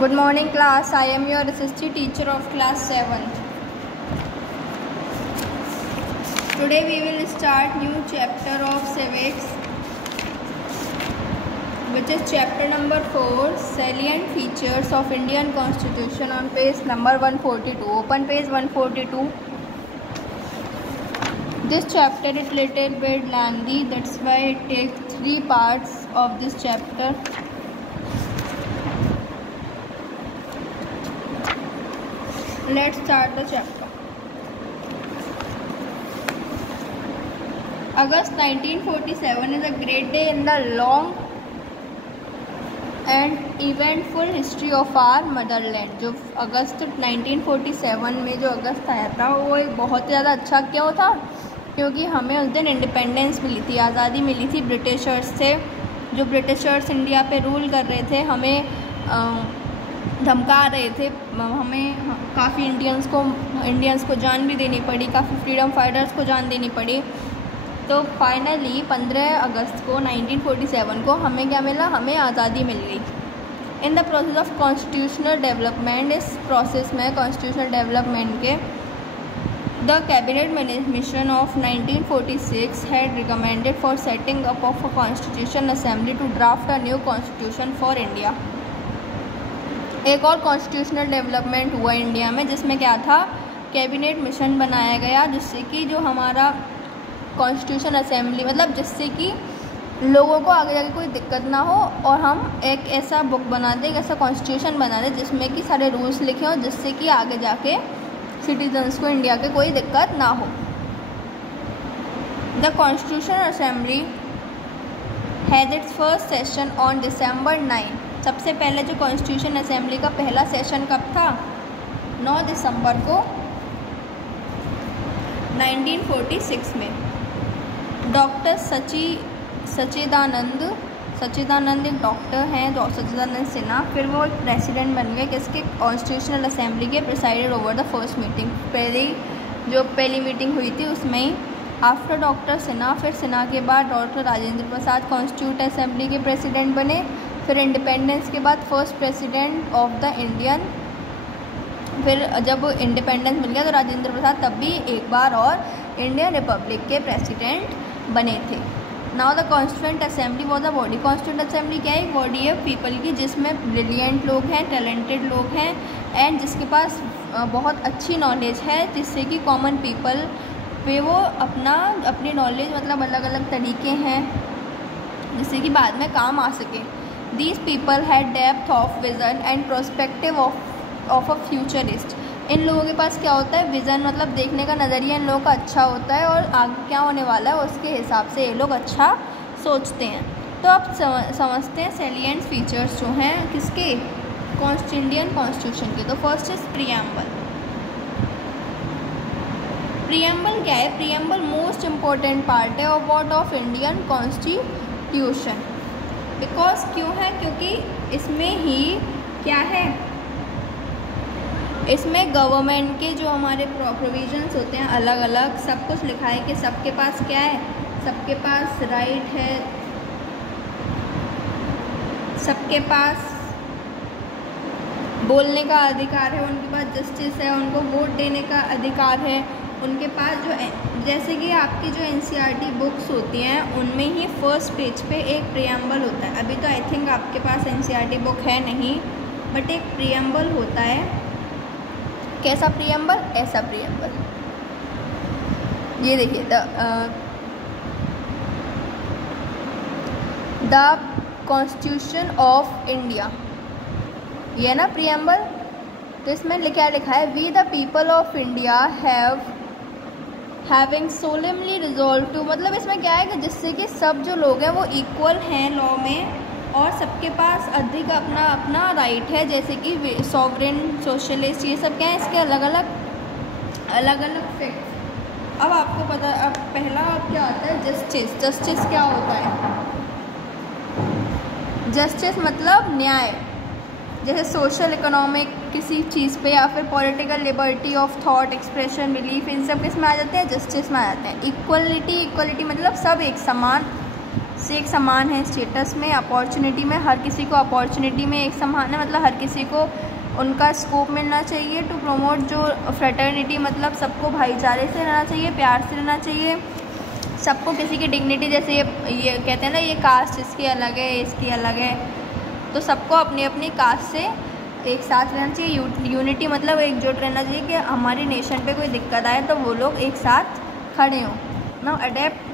Good morning class. I am your SST teacher of class 7th. Today we will start new chapter of civics, which is chapter number 4, salient features of Indian Constitution, on page number 142. Open page 142. This chapter is little bit lengthy, that's why it takes 3 parts of this chapter. Let's start the chapter. August 1947 is a great day in the long and eventful history of our motherland. जो अगस्त 1947 में जो अगस्त आया था वो एक बहुत ज़्यादा अच्छा क्यों था, क्योंकि हमें उस दिन इंडिपेंडेंस मिली थी, आज़ादी मिली थी ब्रिटिशर्स से। जो ब्रिटिशर्स इंडिया पे रूल कर रहे थे, हमें धमका रहे थे, हमें काफ़ी इंडियंस को जान भी देनी पड़ी, काफ़ी फ्रीडम फाइटर्स को जान देनी पड़ी। तो फाइनली 15 अगस्त को 1947 को हमें क्या मिला, हमें आज़ादी मिल गई। In the process of constitutional development, इस प्रोसेस में कॉन्स्टिट्यूशनल डेवलपमेंट के the cabinet mission of 1946 had recommended for setting up of a constitution assembly to draft a new constitution for India. एक और कॉन्स्टिट्यूशनल डेवलपमेंट हुआ India में, जिसमें क्या था, कैबिनेट मिशन बनाया गया, जिससे कि जो हमारा कॉन्स्टिट्यूशन असेंबली, मतलब जिससे कि लोगों को आगे जाके कोई दिक्कत ना हो, और हम एक ऐसा बुक बना दें, एक ऐसा कॉन्स्टिट्यूशन बना दें जिसमें कि सारे रूल्स लिखे हों, जिससे कि आगे जाके सिटीजन्स को इंडिया के कोई दिक्कत ना हो। The constitution assembly has its first session on December 9। सबसे पहले जो कॉन्स्टिट्यूशन असेंबली का पहला सेशन कब था, 9 दिसंबर को 1946 में। डॉक्टर सच्चिदानंद एक डॉक्टर हैं, सच्चिदानंद सिन्हा, फिर वो प्रेसिडेंट बन गए किसके, कॉन्स्टिट्यूशनल असेंबली के, presided over the first meeting. पहली मीटिंग हुई थी उसमें ही। आफ्टर डॉक्टर सिन्हा, फिर सिन्हा के बाद doctor Rajendra Prasad constitute assembly के प्रेसिडेंट बने। फिर इंडिपेंडेंस के बाद first president of the Indian, फिर जब इंडिपेंडेंस मिल गया तो राजेंद्र प्रसाद तब भी एक बार और इंडियन रिपब्लिक के प्रेसिडेंट बने थे। Now the constituent assembly was a body. Constituent assembly क्या है, एक बॉडी है पीपल की, जिसमें ब्रिलियंट लोग हैं, टैलेंटेड लोग हैं, एंड जिसके पास बहुत अच्छी नॉलेज है, जिससे कि कॉमन पीपल पे वो अपनी नॉलेज, मतलब अलग अलग तरीके हैं जिससे कि बाद में काम आ सके। These people had depth of vision and perspective of a futurist। इन लोगों के पास क्या होता है, विज़न, मतलब देखने का नज़रिया इन लोगों का अच्छा होता है, और आगे क्या होने वाला है उसके हिसाब से ये लोग अच्छा सोचते हैं। तो आप समझते हैं सैलिएंट फीचर्स जो हैं किसके, इंडियन कॉन्स्टिट्यूशन के। तो फर्स्ट इज प्रीएम्बल। प्रीएम्बल क्या है, प्रीएम्बल मोस्ट इम्पॉर्टेंट पार्ट है ऑफ इंडियन कॉन्स्टिट्यूशन। बिकॉज क्यों है, क्योंकि इसमें ही क्या है, इसमें गवर्नमेंट के जो हमारे प्रोविजंस होते हैं अलग अलग, सब कुछ लिखा है कि सबके पास क्या है, सबके पास राइट है, सबके पास बोलने का अधिकार है, उनके पास जस्टिस है, उनको वोट देने का अधिकार है, उनके पास जो जैसे कि आपकी जो NCERT बुक्स होती हैं उनमें ही फर्स्ट पेज पे एक प्रीएम्बल होता है। अभी तो आई थिंक आपके पास NCERT बुक है नहीं, बट एक प्रीएम्बल होता है। कैसा प्रीएम्बल, ऐसा प्रीएम्बल, ये देखिए, द कॉन्स्टिट्यूशन ऑफ इंडिया, ये ना प्रीएम्बल। तो इसमें क्या लिखा है, we the people of India having solemnly resolve to, मतलब इसमें क्या है कि जिससे कि सब जो लोग हैं वो इक्वल हैं लॉ में, और सबके पास अधिक अपना राइट है, जैसे कि सॉवरेन, सोशलिस्ट, ये सब क्या है, इसके अलग अलग फैक्ट्स। अब आपको पता, अब पहला क्या आता है, जस्टिस। जस्टिस क्या होता है, जस्टिस मतलब न्याय, जैसे सोशल, इकोनॉमिक किसी चीज़ पे, या फिर political liberty of thought, expression, belief, इन सब किस में आ जाते हैं, जस्टिस में आ जाते हैं। इक्वलिटी मतलब सब एक समान, से एक समान है स्टेटस में, अपॉर्चुनिटी में, हर किसी को अपॉर्चुनिटी में एक समान है, मतलब हर किसी को उनका स्कोप मिलना चाहिए। टू प्रमोट जो फ्रेटर्निटी, मतलब सबको भाईचारे से रहना चाहिए, प्यार से रहना चाहिए, सबको किसी की डिग्निटी, जैसे ये कहते हैं ना ये कास्ट इसकी अलग है, इसकी अलग है, तो सबको अपनी अपनी कास्ट से एक साथ रहना चाहिए। यूनिटी मतलब एकजुट रहना चाहिए कि हमारी नेशन पे कोई दिक्कत आए तो वो लोग एक साथ खड़े हों। Now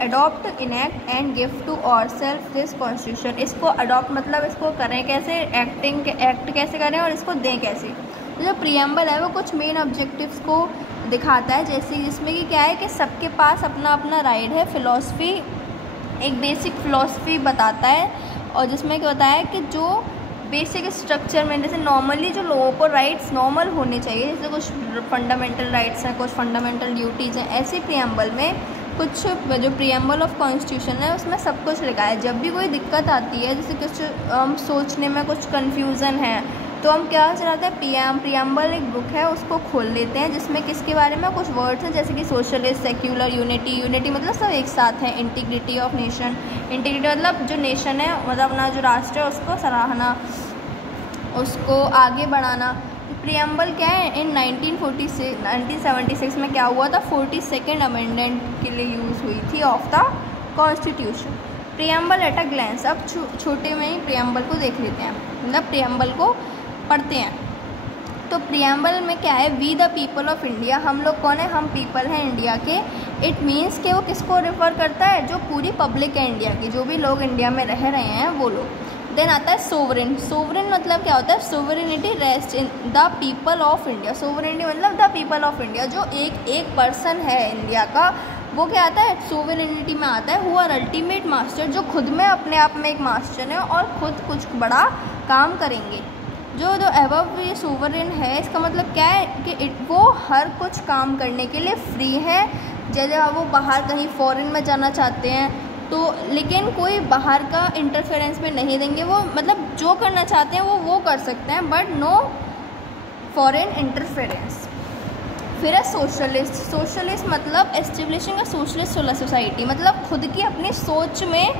adopt, enact and give to ourselves this constitution. इसको अडॉप्ट मतलब इसको करें कैसे, एक्ट कैसे करें और इसको दें कैसे। तो जो प्रीएम्बल है वो कुछ मेन ऑब्जेक्टिव्स को दिखाता है, जैसे जिसमें कि क्या है कि सबके पास अपना अपना राइट है। फिलॉसफी, एक बेसिक फिलॉसफी बताता है, और जिसमें क्या होता है कि जो बेसिक स्ट्रक्चर में जैसे नॉर्मली जो लोगों को राइट्स नॉर्मल होने चाहिए, जैसे कुछ फंडामेंटल राइट्स हैं, कुछ फंडामेंटल ड्यूटीज़ हैं, ऐसे प्रीएम्बल में कुछ जो प्रीएम्बल ऑफ कॉन्स्टिट्यूशन है उसमें सब कुछ लिखा है। जब भी कोई दिक्कत आती है, जैसे कुछ हम सोचने में कुछ कन्फ्यूज़न है, तो हम क्या चलाते हैं, प्रीएम्बल एक बुक है उसको खोल लेते हैं, जिसमें किसके बारे में कुछ वर्ड्स हैं, जैसे कि सोशलिस्ट, सेक्युलर, यूनिटी मतलब सब एक साथ है, इंटीग्रिटी ऑफ नेशन, इंटीग्रिटी मतलब जो नेशन है, मतलब अपना जो राष्ट्र है उसको सराहना, उसको आगे बढ़ाना। प्रीएम्बल क्या है, इन 1976 में क्या हुआ था, 42nd अमेंडमेंट के लिए यूज़ हुई थी of the constitution. Preamble at a glance, अब छोटे में ही प्रीएम्बल को देख लेते हैं, मतलब प्रीएम्बल को पढ़ते हैं। तो प्रीएम्बल में क्या है, we the people of India, हम लोग कौन है, हम पीपल हैं इंडिया के। इट मीन्स कि वो किसको रेफ़र करता है, जो पूरी पब्लिक है इंडिया की, जो भी लोग इंडिया में रह रहे हैं वो लोग। देन आता है सोवरेन, सोवरेन मतलब क्या होता है, sovereignty rest in the people of India, sovereignty मतलब द पीपल ऑफ इंडिया, जो एक पर्सन है इंडिया का, वो क्या आता है, सोवरेनिटी में आता है। हु आर अल्टीमेट मास्टर, जो खुद में अपने आप में एक मास्टर है और खुद कुछ बड़ा काम करेंगे। जो एबव ये सोवरेन है, इसका मतलब क्या है कि वो हर कुछ काम करने के लिए फ्री है। जैसे वो बाहर कहीं फॉरेन में जाना चाहते हैं तो, लेकिन कोई बाहर का इंटरफेरेंस में नहीं देंगे, वो मतलब जो करना चाहते हैं वो कर सकते हैं, बट नो फॉरेन इंटरफेरेंस। फिर है सोशलिस्ट, सोशलिस्ट मतलब एस्टेब्लिशिंग अ सोशलिस्ट सोसाइटी, मतलब खुद की अपनी सोच में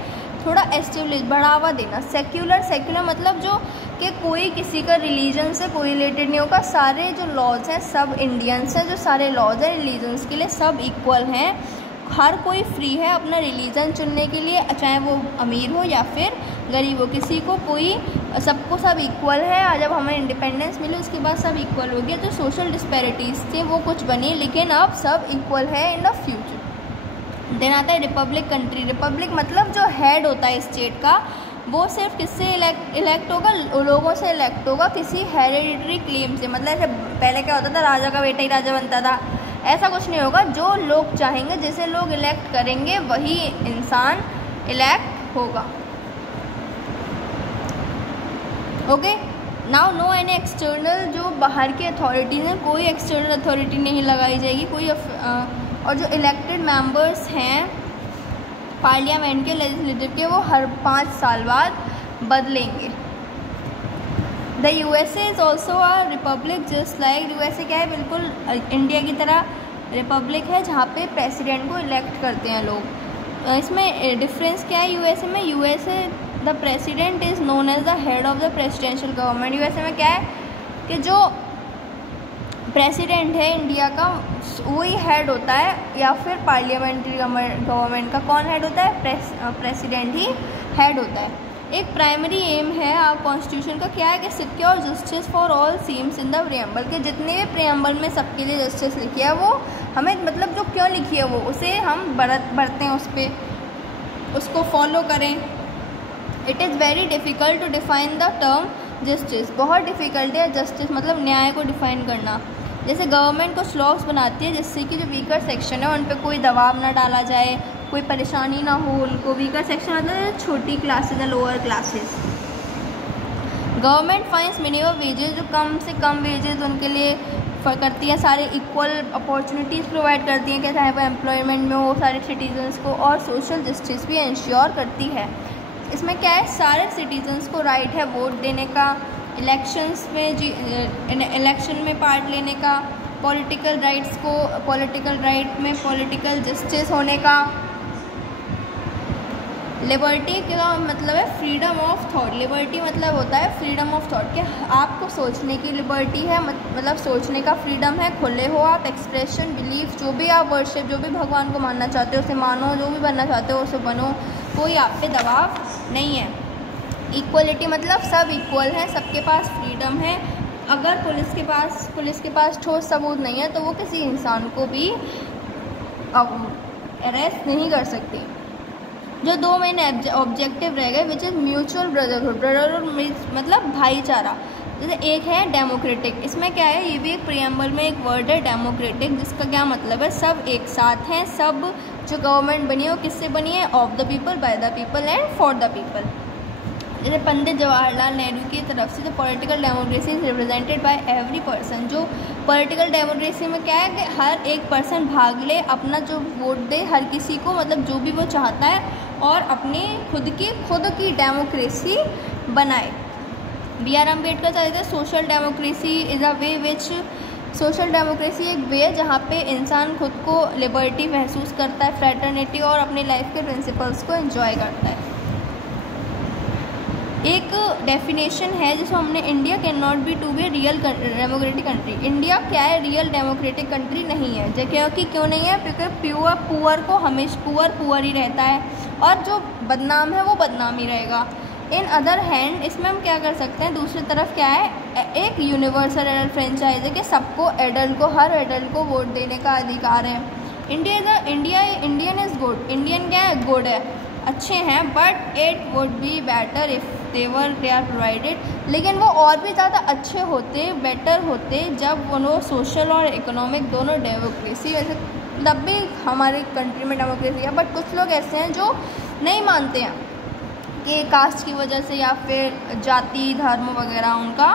थोड़ा एस्टेब्लिश, बढ़ावा देना। सेक्युलर, सेक्युलर मतलब जो कि कोई किसी का रिलीजन से कोई रिलेटेड नहीं होगा, सारे जो लॉज हैं सब इंडियंस हैं, जो सारे लॉज हैं रिलीजन्स के लिए सब इक्वल हैं, हर कोई फ्री है अपना रिलीजन चुनने के लिए, चाहे वो अमीर हो या फिर गरीब हो, किसी को कोई, सबको सब इक्वल है। जब हमें इंडिपेंडेंस मिली उसके बाद सब इक्वल हो गया, तो सोशल डिस्पैरिटीज़ थे वो कुछ बनी, लेकिन अब सब इक्वल है इन द फ्यूचर। देन आता है रिपब्लिक कंट्री, रिपब्लिक मतलब जो हेड होता है स्टेट का, वो सिर्फ किससे इलेक्ट होगा, लोगों से इलेक्ट होगा, किसी हेरिडिटरी क्लेम से। मतलब ऐसे पहले क्या होता था, राजा का बेटा ही राजा बनता था, ऐसा कुछ नहीं होगा। जो लोग चाहेंगे, जिसे लोग इलेक्ट करेंगे, वही इंसान इलेक्ट होगा। Okay, now no any external, जो बाहर की अथॉरिटीज़ हैं, कोई एक्सटर्नल अथॉरिटी नहीं लगाई जाएगी, कोई और जो इलेक्टेड मेंबर्स हैं पार्लियामेंट के, लेजिस्लेटिव के, वो हर 5 साल बाद बदलेंगे। The USA is also a republic just like, USA क्या है, बिल्कुल इंडिया की तरह रिपब्लिक है, जहाँ पे प्रेसिडेंट को इलेक्ट करते हैं लोग। इसमें डिफरेंस क्या है, USA में, USA the president is known as the head of the presidential government. USA में क्या है कि जो प्रेसिडेंट है इंडिया का वही हेड होता है, या फिर पार्लियामेंट्री गवर्नमेंट का कौन हेड होता है, प्रेसिडेंट ही हेड होता है। एक प्राइमरी एम है आप कॉन्स्टिट्यूशन का, क्या है कि secure justice for all seems in the preamble, के जितने भी प्रीएम्बल में सबके लिए जस्टिस लिखी है, वो हमें मतलब जो क्यों लिखी है वो उसे हम बरतें, उस पर उसको फॉलो करें। It is very difficult to define the term justice, बहुत डिफ़िकल्ट है जस्टिस मतलब न्याय को डिफ़ाइन करना। जैसे गवर्नमेंट कुछ लॉस बनाती है जिससे कि जो वीकर सेक्शन है उन पर कोई दबाव ना डाला जाए, कोई परेशानी ना हो उनको। वीकर सेक्शन मतलब छोटी क्लासेज है, lower classes. Government फाइंस minimum wages, जो कम से कम वेजेस उनके लिए करती है, सारे इक्वल अपॉर्चुनिटीज़ प्रोवाइड करती हैं कि चाहे वो एम्प्लॉयमेंट में हो सारे सिटीजन्स को, और सोशल जस्टिस भी इंश्योर करती है। इसमें क्या है, सारे सिटीजन्स को राइट है वोट देने का, इलेक्शंस में इलेक्शन में पार्ट लेने का, पॉलिटिकल राइट्स को, पॉलिटिकल राइट में पॉलिटिकल जस्टिस होने का, लिबर्टी का मतलब है फ्रीडम ऑफ थॉट। लिबर्टी मतलब होता है फ्रीडम ऑफ थॉट, कि आपको सोचने की लिबर्टी है, मतलब सोचने का फ्रीडम है, खुले हो आप, एक्सप्रेशन, बिलीफ, जो भी आप वर्शिप, जो भी भगवान को मानना चाहते हो उसे मानो, जो भी बनना चाहते हो उसे बनो, कोई आप पे दबाव नहीं है। इक्वलिटी मतलब सब इक्वल हैं, सबके पास फ्रीडम है। अगर पुलिस के पास ठोस सबूत नहीं है तो वो किसी इंसान को भी अरेस्ट नहीं कर सकती। जो दो मेन ऑब्जेक्टिव रह गए विच इज़ म्यूचुअल ब्रदरहुड मतलब भाईचारा। जैसे एक है डेमोक्रेटिक, इसमें क्या है, ये भी एक प्रियम्बल में एक वर्ड है डेमोक्रेटिक, जिसका क्या मतलब है, सब एक साथ हैं, सब जो गवर्नमेंट बनी है वो किससे बनी है, of the people, by the people and for the people. जैसे पंडित जवाहरलाल नेहरू की तरफ से जो political democracy is represented by every person, जो पॉलिटिकल डेमोक्रेसी में क्या है कि हर एक पर्सन भाग ले, अपना जो वोट दे हर किसी को, मतलब जो भी वो चाहता है, और अपनी खुद की डेमोक्रेसी बनाए। बी आर अम्बेडकर चाहते थे social democracy is a way which, social democracy एक वे है जहाँ पे इंसान खुद को लिबर्टी महसूस करता है, फ्रेटर्निटी, और अपनी लाइफ के प्रिंसिपल्स को एंजॉय करता है। एक डेफिनेशन है जिसको हमने, India can not be to be real democratic country. India क्या है, रियल डेमोक्रेटिक कंट्री नहीं है। क्योंकि क्यों नहीं है, क्योंकि पुअर को हमेशा पुअर ही रहता है, और जो बदनाम है वो बदनाम ही रहेगा। इन अदर हैंड इसमें हम क्या कर सकते हैं, दूसरी तरफ क्या है, एक यूनिवर्सल एडल्ट फ्रेंचाइज है कि सबको हर एडल्ट को वोट देने का अधिकार है। इंडियन इज़ गुड, इंडियन क्या है, गुड है, अच्छे हैं, but it would be better if they are provided. लेकिन वो और भी ज़्यादा अच्छे होते, बेटर होते जब वो सोशल और इकोनॉमिक दोनों डेमोक्रेसी, वैसे तब भी हमारे कंट्री में डेमोक्रेसी है, बट कुछ लोग ऐसे हैं जो नहीं मानते हैं कि कास्ट की वजह से या फिर जाति धर्म वगैरह उनका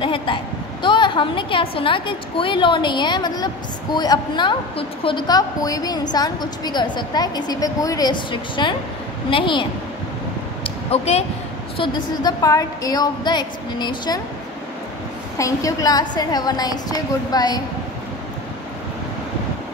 रहता है। तो हमने क्या सुना कि कोई लॉ नहीं है, मतलब कोई अपना कुछ खुद का कोई भी इंसान कुछ भी कर सकता है, किसी पे कोई रेस्ट्रिक्शन नहीं है। Okay, so this is the part A of the explanation. Thank you class and have a nice day. Goodbye.